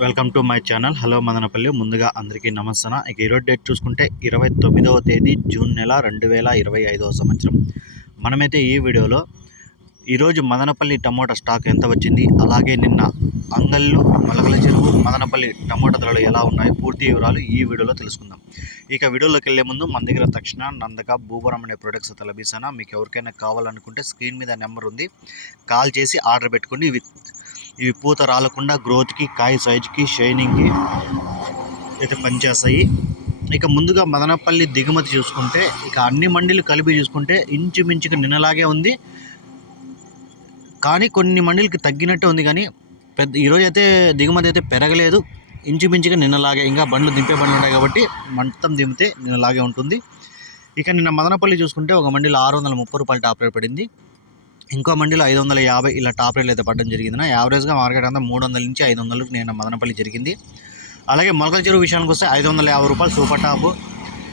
Welcome to my channel. Hello Madanapalli. ముందుగా అందరికీ నమస్తన ఇక ఈరోజు డేట్ చూసుకుంటే ఇరవై తొమ్మిదవ తేదీ జూన్ నెల రెండు వేల ఇరవై ఐదవ సంవత్సరం. మనమైతే ఈ వీడియోలో ఈరోజు మదనపల్లి టమోటా స్టాక్ ఎంత వచ్చింది అలాగే నిన్న అంగళ్ళు మలకల చెరువు మదనపల్లి టమోటా ధరలు ఎలా ఉన్నాయి పూర్తి వివరాలు ఈ వీడియోలో తెలుసుకుందాం. ఇక వీడియోలోకి వెళ్ళే ముందు మన దగ్గర తక్షణ నందక భూవరం అనే ప్రొడక్ట్స్ అయితే లభిస్తానా మీకు ఎవరికైనా కావాలనుకుంటే స్క్రీన్ మీద నెంబర్ ఉంది. కాల్ చేసి ఆర్డర్ పెట్టుకోండి. ఇవి ఇవి పూత రాలకుండా గ్రోత్కి కాయ సైజుకి షైనింగ్కి అయితే పనిచేస్తాయి. ఇక ముందుగా మదనపల్లి దిగుమతి చూసుకుంటే ఇక అన్ని మండీలు కలిపి చూసుకుంటే ఇంచుమించుగా నిన్నలాగే ఉంది. కానీ కొన్ని మండీలకి తగ్గినట్టే ఉంది కానీ పెద్ద ఈరోజు అయితే దిగుమతి అయితే పెరగలేదు. ఇంచుమించుగా నిన్నలాగే ఇంకా బండ్లు దింపే బండ్లు ఉన్నాయి కాబట్టి మొత్తం దింపితే నిన్నలాగే ఉంటుంది. ఇక నిన్న మదనపల్లి చూసుకుంటే ఒక మండీలో ఆరు వందల ముప్పై రూపాయలు టాప్ రేట్ పడింది. ఇంకో మండీలో ఐదు వందల యాభై ఇలా టాప్ రేట్లు అయితే పడడం జరిగింది. యావరేజ్గా మార్కెట్ అంతా మూడు వందల నుంచి ఐదు వందలకు నేను మదనపల్లి జరిగింది. అలాగే మొలకల చెరువు విషయానికి వస్తే ఐదు వందల యాభై రూపాయలు సూపర్ టాప్.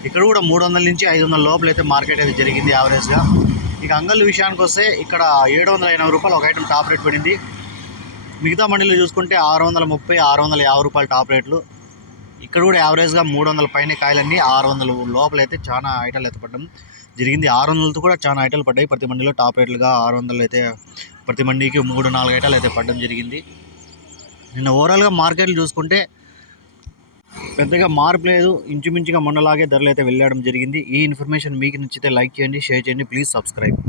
ఇక్కడ కూడా మూడు వందల నుంచి ఐదు వందల లోపల అయితే మార్కెట్ అయితే జరిగింది యావరేజ్గా. ఇక అంగళ్ళు విషయానికి వస్తే ఇక్కడ ఏడు వందల ఎనభై రూపాయలు ఒక ఐటమ్ టాప్ రేట్ పడింది. మిగతా మండీలో చూసుకుంటే ఆరు వందల ముప్పై ఆరు వందల యాభై రూపాయలు టాప్ రేట్లు. ఇక్కడ కూడా యావరేజ్గా మూడు వందల పైన కాయలన్నీ ఆరు వందల లోపల అయితే చాలా ఐటలు అయితే పడ్డం జరిగింది. ఆరు వందలతో కూడా చాలా ఐటలు పడ్డాయి. ప్రతి మండీలో టాప్ రేట్లుగా ఆరు వందలు అయితే ప్రతి మండీకి మూడు నాలుగు ఐటాలు అయితే పడడం జరిగింది. నిన్న ఓవరాల్గా మార్కెట్లు చూసుకుంటే పెద్దగా మార్పు లేదు ఇంచుమించుగా మొన్నలాగే ధరలు అయితే వెళ్ళడం జరిగింది. ఈ ఇన్ఫర్మేషన్ మీకు నచ్చితే లైక్ చేయండి షేర్ చేయండి. Please subscribe.